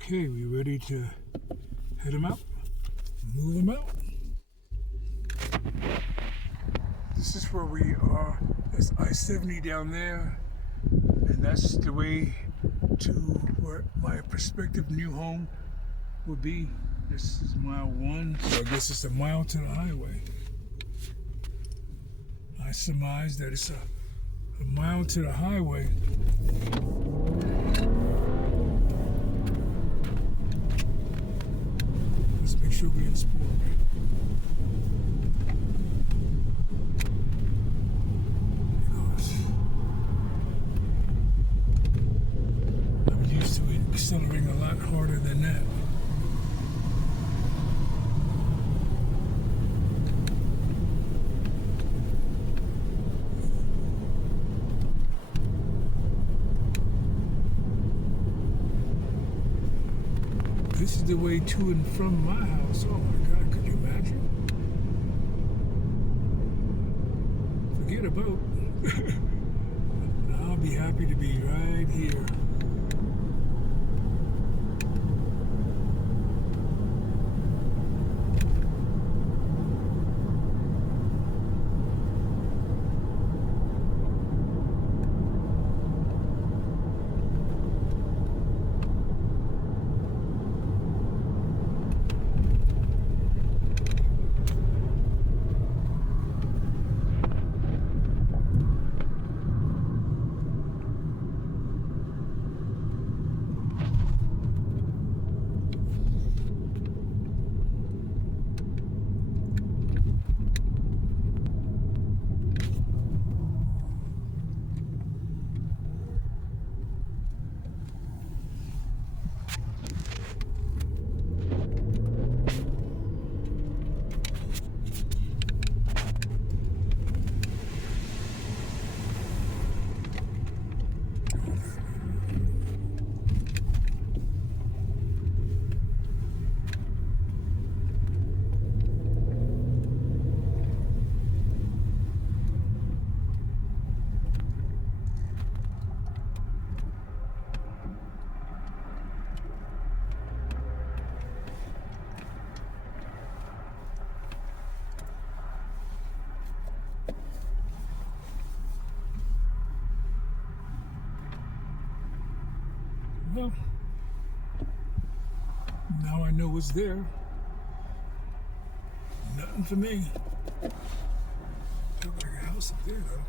Okay, we ready to head them out? Move them out? This is where we are. There's I-70 down there, and that's the way to where my prospective new home will be. This is mile 1, so I guess it's a mile to the highway. I surmise that it's a mile to the highway. Let's make sure we're in sport. I'm used to it accelerating a lot harder than that. This is the way to and from my house. Oh my God, could you imagine? Forget about. I'll be happy to be right here. Well, now I know what's there. Nothing for me. Look like a house up there, though.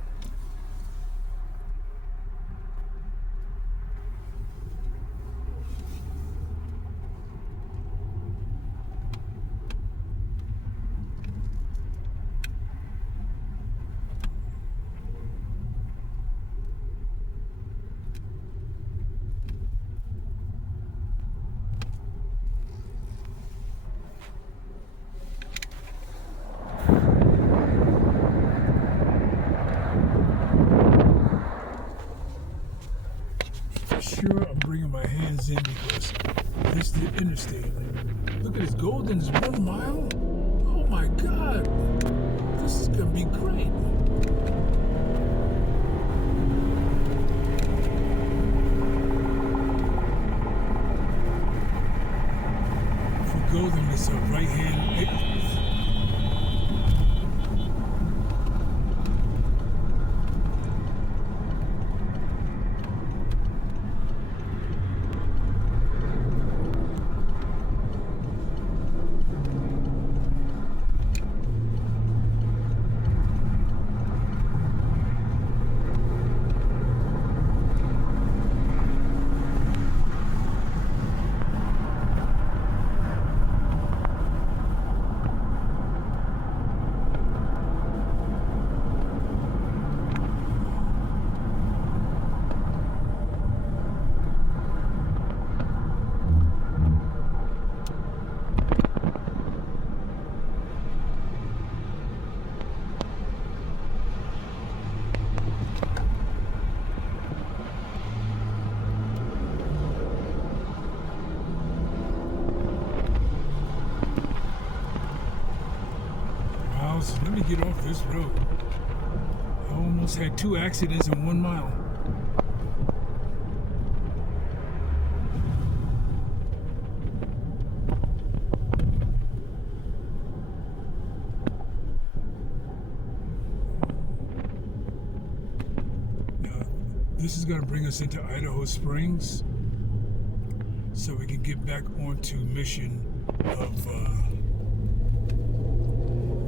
Sure, I'm bringing my hands in because this is the interstate. Look at this, Golden's 1 mile. Oh my God, this is gonna be great. For Golden, it's a right-hand. Let me get off this road. I almost had 2 accidents in 1 mile. This is going to bring us into Idaho Springs, so we can get back onto mission of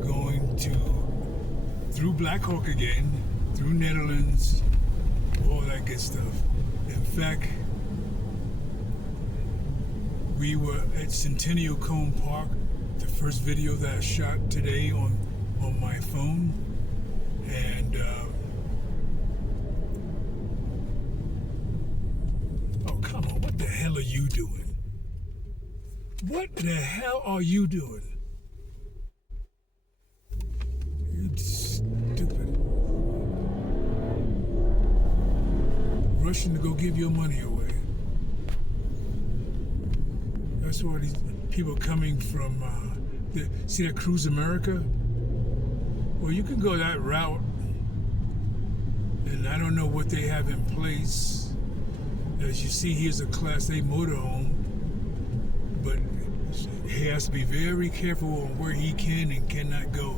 going through Black Hawk again, through Netherlands, all that good stuff. In fact, we were at Centennial Cone Park, the first video that I shot today on my phone, and oh, come on, what the hell are you doing? What the hell are you doing? You stupid. Rushing to go give your money away. That's why these people coming from, see that Cruise America? Well, you can go that route, and I don't know what they have in place. As you see, here's a Class A motorhome, but he has to be very careful on where he can and cannot go,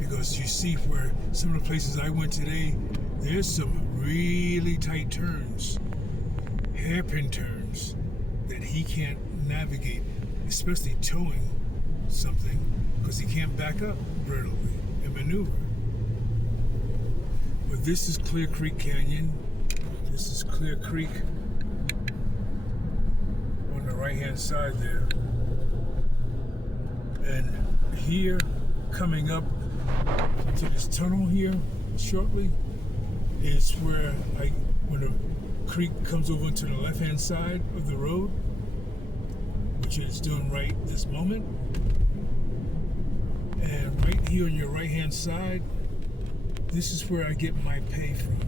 because you see where some of the places I went today, there's some really tight turns, hairpin turns, that he can't navigate, especially towing something, because he can't back up readily and maneuver. But this is Clear Creek Canyon. This is Clear Creek on the right-hand side there. And here, coming up to this tunnel here shortly, is where when the creek comes over to the left-hand side of the road, which it's doing right this moment. And right here on your right-hand side, this is where I get my pay from.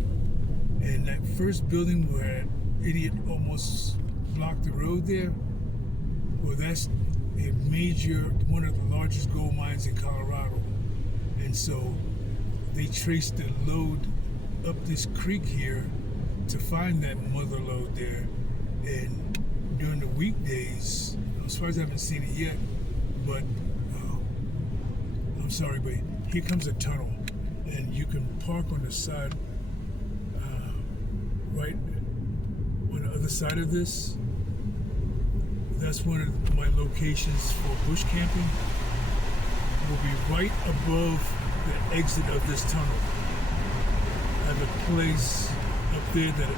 And that first building where that idiot almost blocked the road there, well, that's a one of the largest gold mines in Colorado. And so they traced the load up this creek here to find that mother lode there. And during the weekdays, as far as I haven't seen it yet, but I'm sorry, but here comes a tunnel, and you can park on the side, right on the other side of this. That's one of my locations for bush camping. Will be right above the exit of this tunnel. I have a place up there that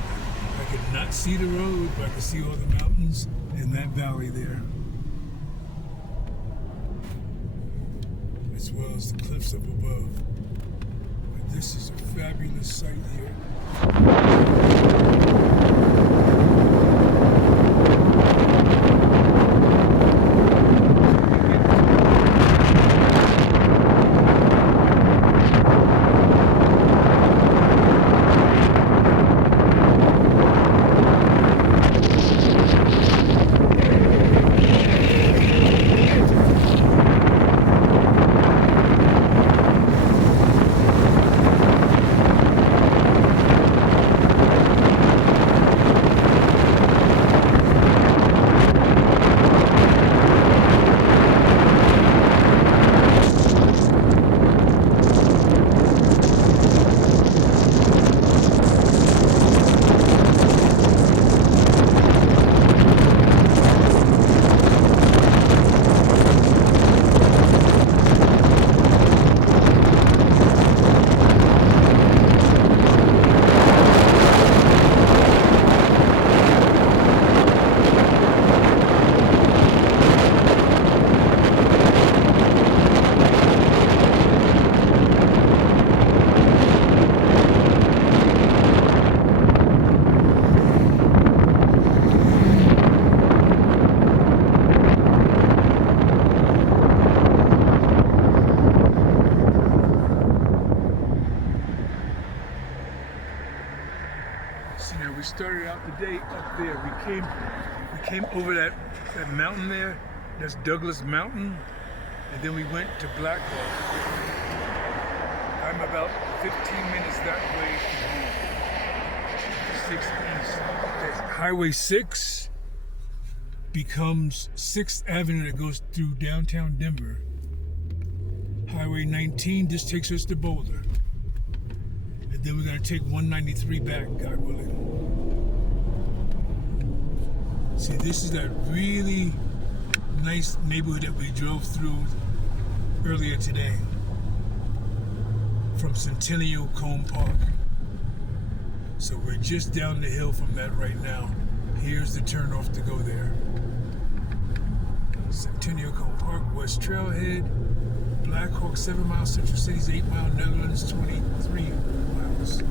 I could not see the road, but I could see all the mountains in that valley there, as well as the cliffs up above. But this is a fabulous sight here. We started out the day up there. We came over that mountain there. That's Douglas Mountain, and then we went to Black Hawk. I'm about 15 minutes that way from home. 6 East. Highway 6 becomes 6th Avenue that goes through downtown Denver. Highway 19 just takes us to Boulder. And then we're going to take 193 back, God willing. See, this is that really nice neighborhood that we drove through earlier today from Centennial Cone Park. So we're just down the hill from that right now. Here's the turnoff to go there. Centennial Cone Park, West Trailhead, Black Hawk 7 miles, Central Cities 8 mile, Netherlands 23 miles.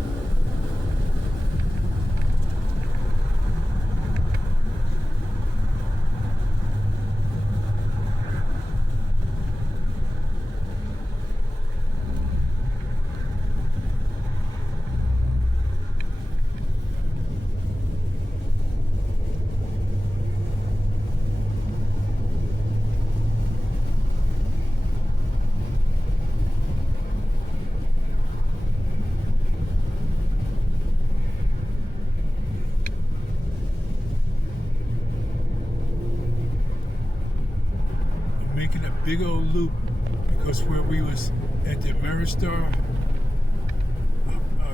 Making a big old loop because where we was at the Ameristar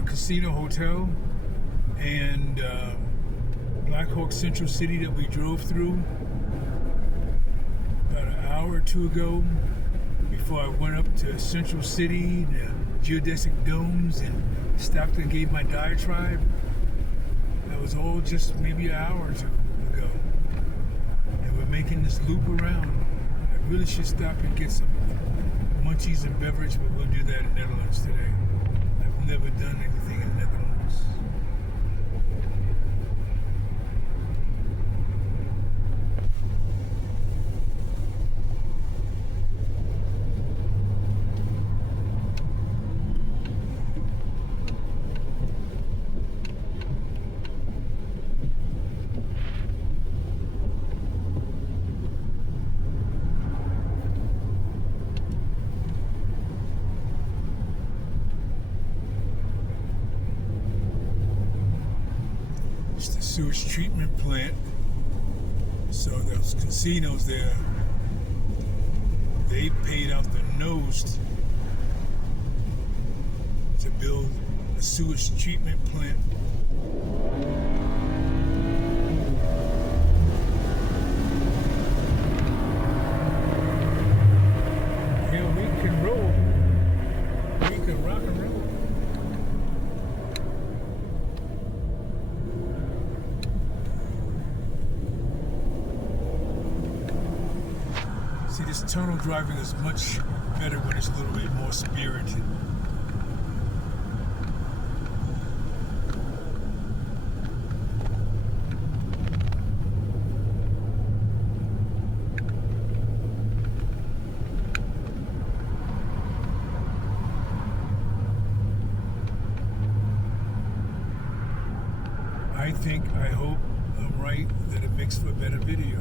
Casino Hotel and Black Hawk Central City that we drove through about an hour or two ago before I went up to Central City, the geodesic domes, and stopped and gave my diatribe. That was all just maybe an hour or two ago. And we're making this loop around. Really should stop and get some munchies and beverage, but we'll do that in Netherlands today. I've never done anything in Netherlands. The sewage treatment plant. So those casinos there, they paid out the nose to build a sewage treatment plant. Yeah, we can roll. We can rock and roll. See, this tunnel driving is much better when it's a little bit more spirited. I hope I'm right that it makes for a better video.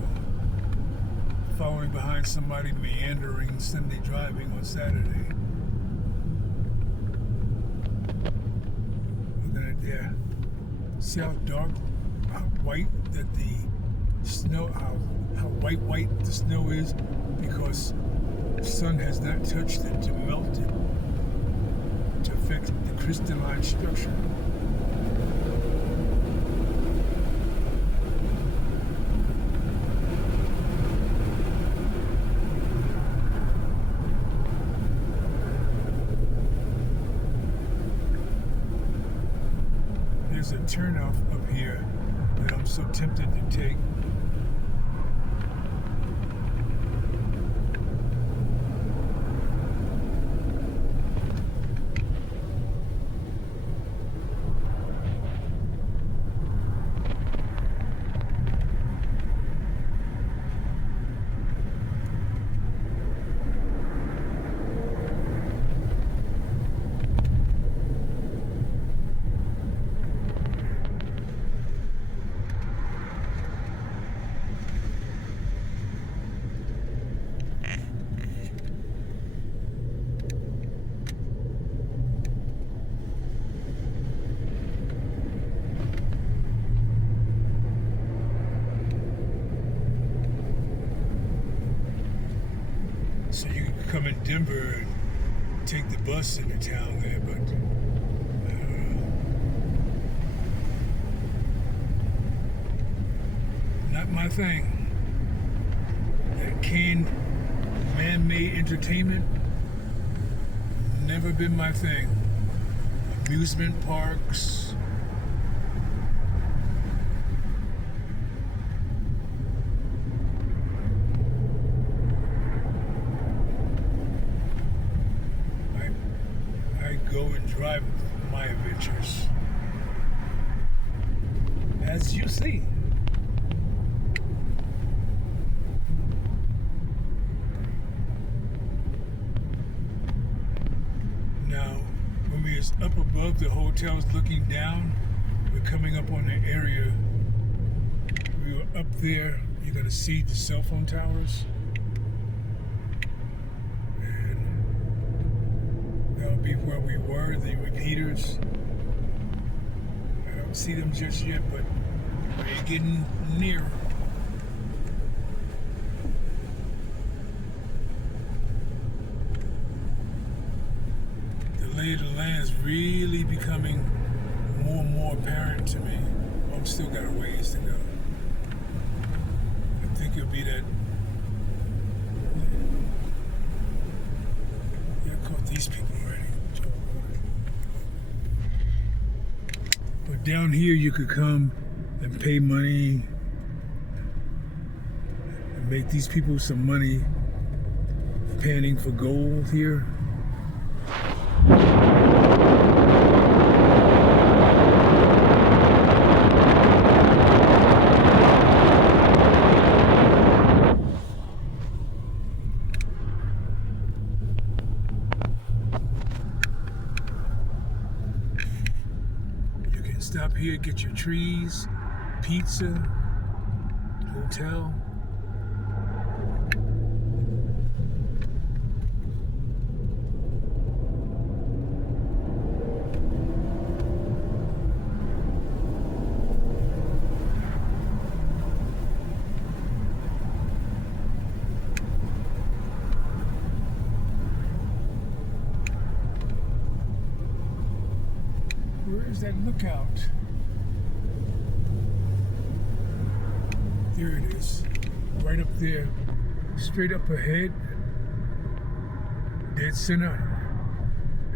Following behind somebody meandering Sunday driving on Saturday. Look at it there. See how dark, how white that the snow, how white the snow is, because the sun has not touched it to melt it, to affect the crystalline structure. There's a turnoff up here that I'm so tempted to take. So you can come in Denver and take the bus into town there, but I don't know. Not my thing. That canned man-made entertainment, never been my thing. Amusement parks. I go and drive my adventures. As you see. Now, when we is up above the hotels looking down, we're coming up on the area. We were up there, you're gonna see the cell phone towers. And that'll be where we were, the repeaters. I don't see them just yet, but we're getting near. The lay of the land is really becoming more and more apparent to me. I'm still got a ways to go. I think it'll be that. Yeah, I caught these people already. But down here you could come and pay money and make these people some money panning for gold here. Stop here, get your trees, pizza, hotel. Where is that lookout? There it is. Right up there. Straight up ahead. Dead center.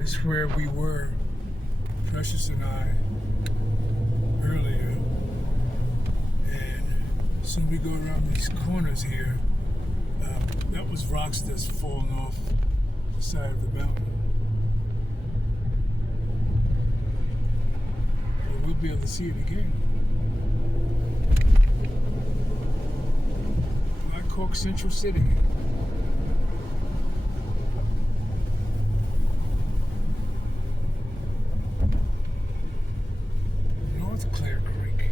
Is where we were, Precious and I, earlier. And soon we go around these corners here. That was rocks that's falling off the side of the mountain. We'll be able to see it again. Black Hawk Central City. North Clear Creek.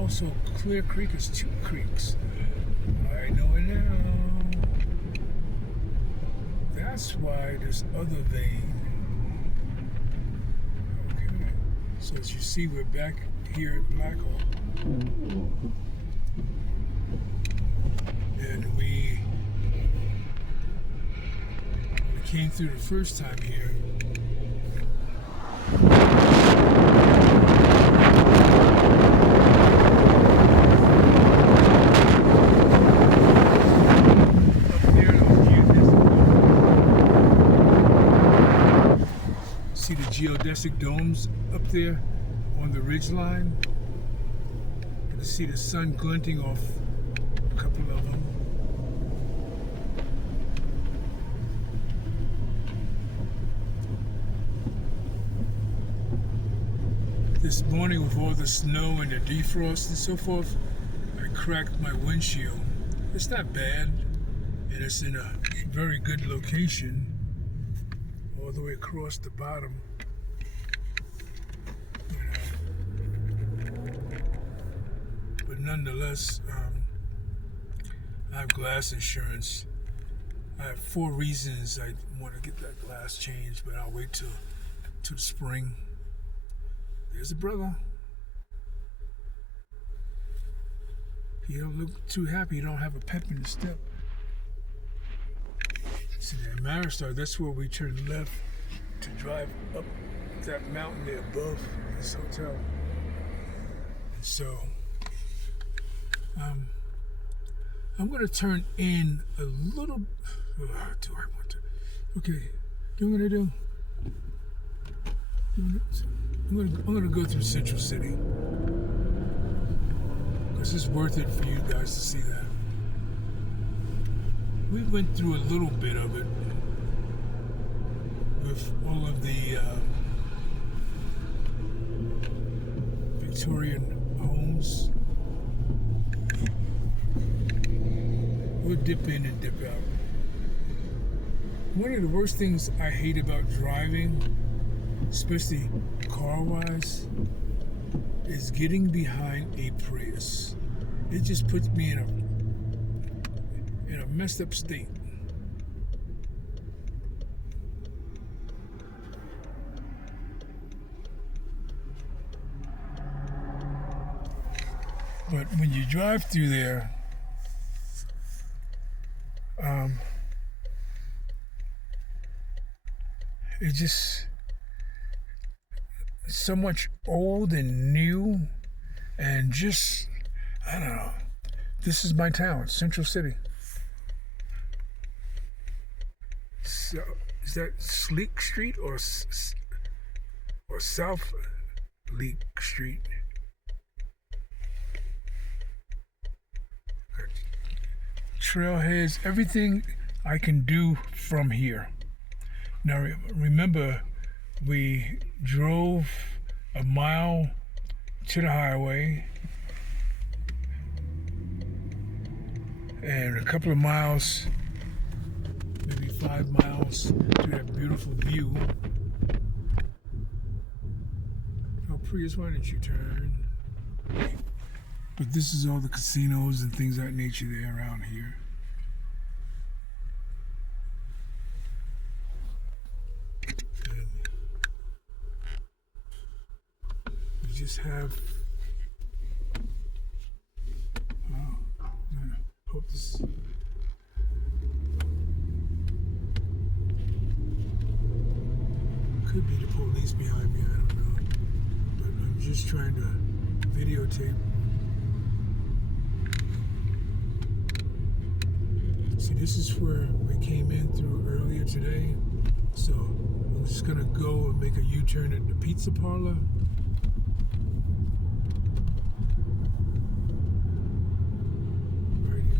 Also, Clear Creek is two creeks. I know it now. That's why this other vein. So as you see, we're back here at Black Hawk. And we came through the first time here. See the geodesic domes up there on the ridge line. You can see the sun glinting off a couple of them. This morning with all the snow and the defrost and so forth, I cracked my windshield. It's not bad, and it's in a very good location. All the way across the bottom. But nonetheless, I have glass insurance. I have 4 reasons I want to get that glass changed, but I'll wait till the spring. There's a brother. You don't look too happy. You don't have a pep in the step. See that Maristar, that's where we turn left to drive up that mountain there above this hotel. And So I'm going to turn in a little. Do I want to? Okay, you know what I'm going to do? I'm gonna go through Central City because it's worth it for you guys to see that. We went through a little bit of it with all of the Victorian homes. We'll dip in and dip out. One of the worst things I hate about driving, especially car-wise, is getting behind a Prius. It just puts me in a messed up state. But when you drive through there, it's just so much old and new, and just, I don't know. This is my town, Central City. So, is that Sleek Street or South Leek Street? Trailheads, everything I can do from here. Now remember, we drove a mile to the highway and a couple of miles, maybe 5 miles, to that beautiful view. Oh, Prius, why didn't you turn? But this is all the casinos and things of that nature there around here. Just have. Oh, I hope this. Could be the police behind me, I don't know. But I'm just trying to videotape. See, this is where we came in through earlier today. So I'm just gonna go and make a U-turn at the pizza parlor.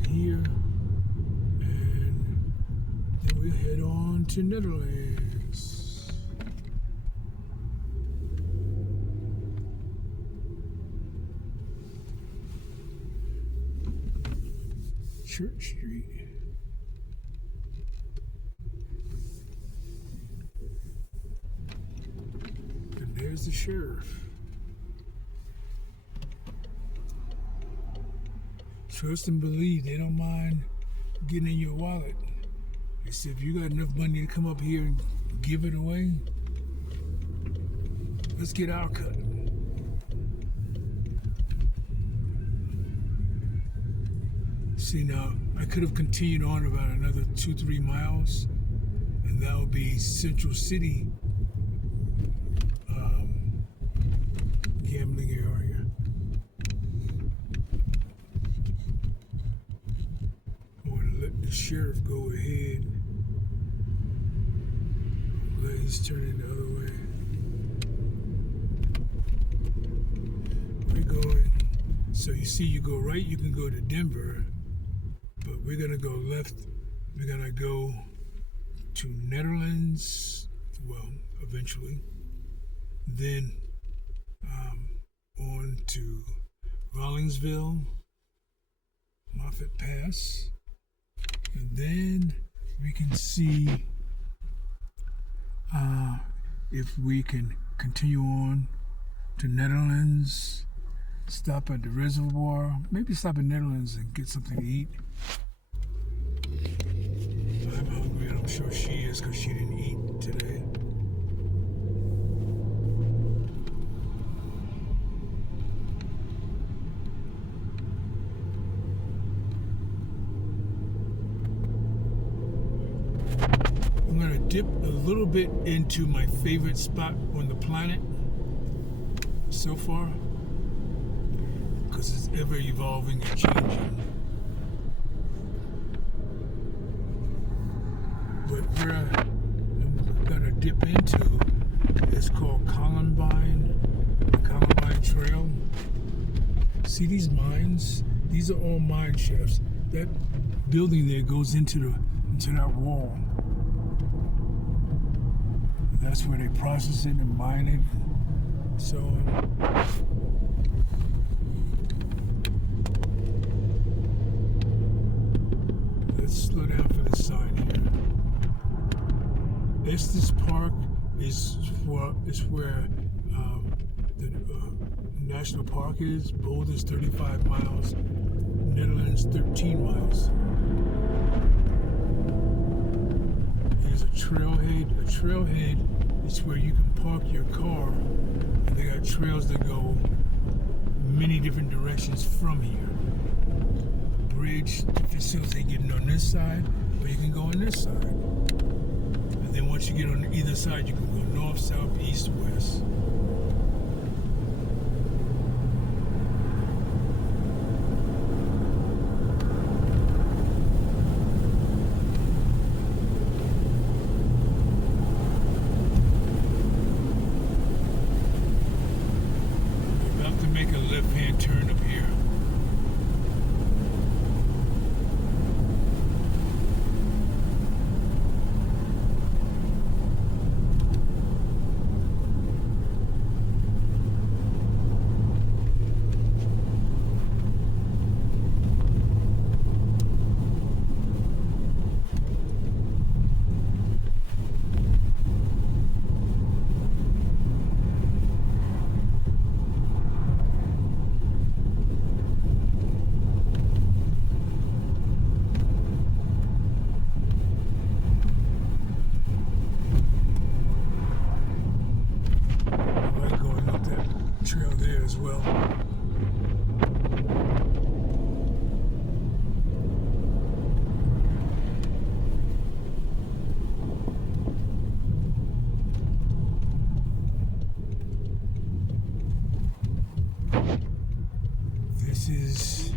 Here, and then we head on to Netherlands. Church Street. And there's the sheriff. Trust and believe, they don't mind getting in your wallet. They said if you got enough money to come up here and give it away, let's get our cut. See, now I could have continued on about another 2-3 miles, and that would be Central City gambling area. The sheriff go ahead. I'm glad he's turning the other way. We're going. So you see, you go right, you can go to Denver, but we're gonna go left. We're gonna go to Netherlands. Well, eventually. Then on to Rollingsville, Moffat Pass. And then we can see if we can continue on to Netherlands, stop at the reservoir, maybe stop in Netherlands and get something to eat. I'm hungry, and I'm sure she is because she didn't eat today. I'm gonna dip a little bit into my favorite spot on the planet so far. because it's ever evolving and changing. But where I'm gonna dip into is called Columbine, the Columbine Trail. See these mines? These are all mine shafts. That building there goes into that wall. And that's where they process it and mine it. So let's slow down for the sign here. Estes Park is where the national park is. Boulder's 35 miles, Netherlands 13 miles. There's a trailhead. A trailhead is where you can park your car, and they got trails that go many different directions from here. Bridge facility getting on this side, or you can go on this side. And then once you get on either side, you can go north, south, east, west. We're about to make a left-hand turn up here. Trail there as well. This is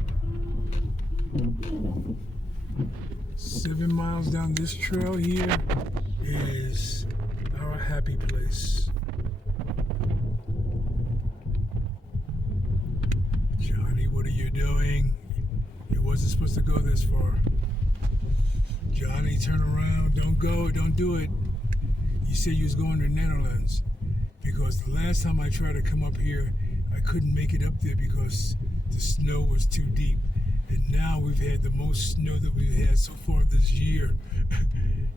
7 miles down this trail here is our happy place. What are you doing? You wasn't supposed to go this far. Johnny, turn around. Don't go. Don't do it. You said you was going to Netherlands. Because the last time I tried to come up here, I couldn't make it up there because the snow was too deep. And now we've had the most snow that we've had so far this year.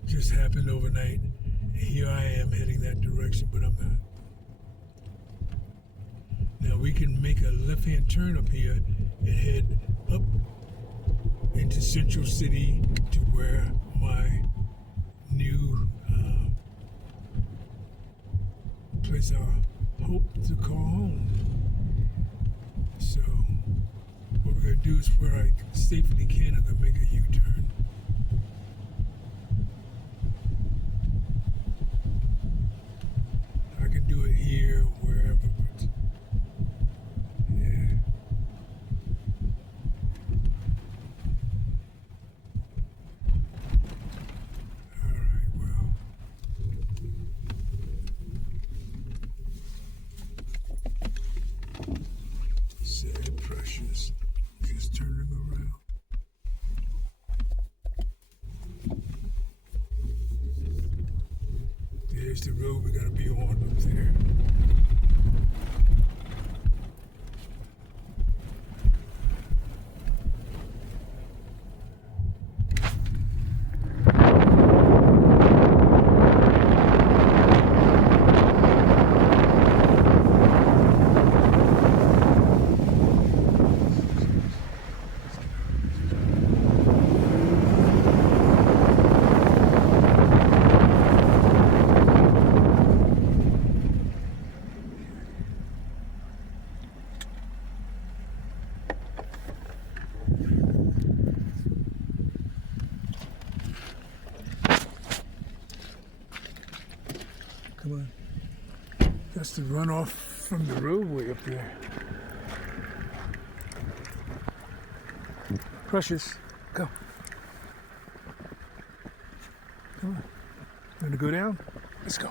Just happened overnight. And here I am heading that direction, but I'm not. Now we can make a left-hand turn up here and head up into Central City to where my new place I hope to call home. So what we're gonna do is where I safely can, I'm gonna make a U-turn. I can do it here, wherever, but yeah. All right, well. Sad precious. Just turning around. There's the road we gotta be on up there. Come on. That's the runoff from the roadway up there. Precious, go. Come on. You want to go down? Let's go.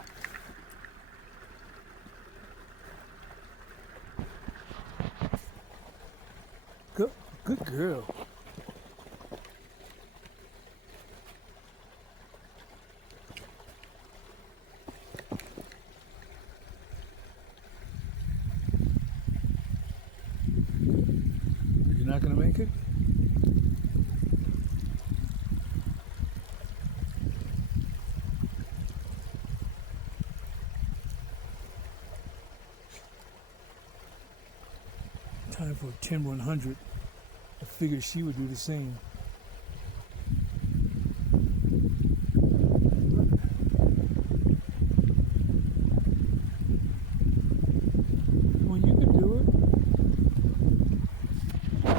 Go. Good girl. You're not going to make it? Time for a 10-100. I figured she would do the same. Well, you can do it.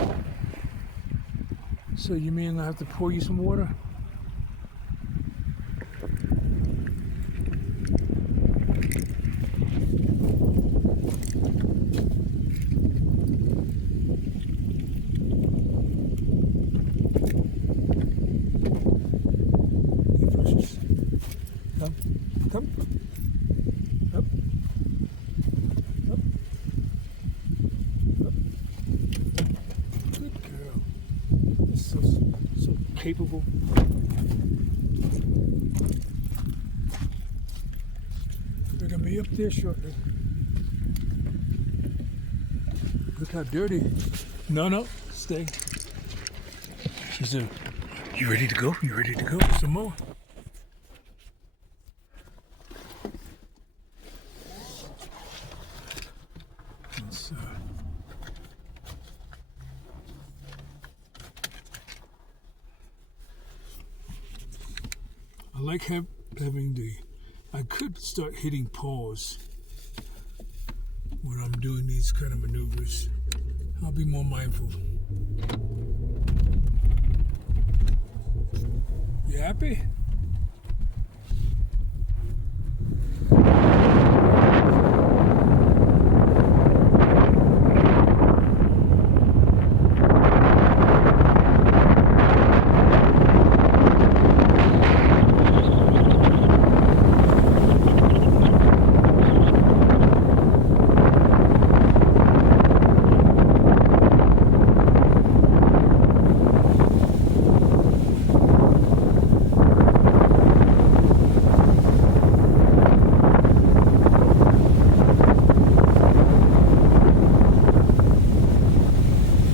So you mean I have to pour you some water? Come, come, up, up, up. Good girl. So capable. They're gonna be up there shortly. Look how dirty. No, stay. She said, "You ready to go? You ready to go? Some more." I like having I could start hitting pause when I'm doing these kind of maneuvers. I'll be more mindful. You happy?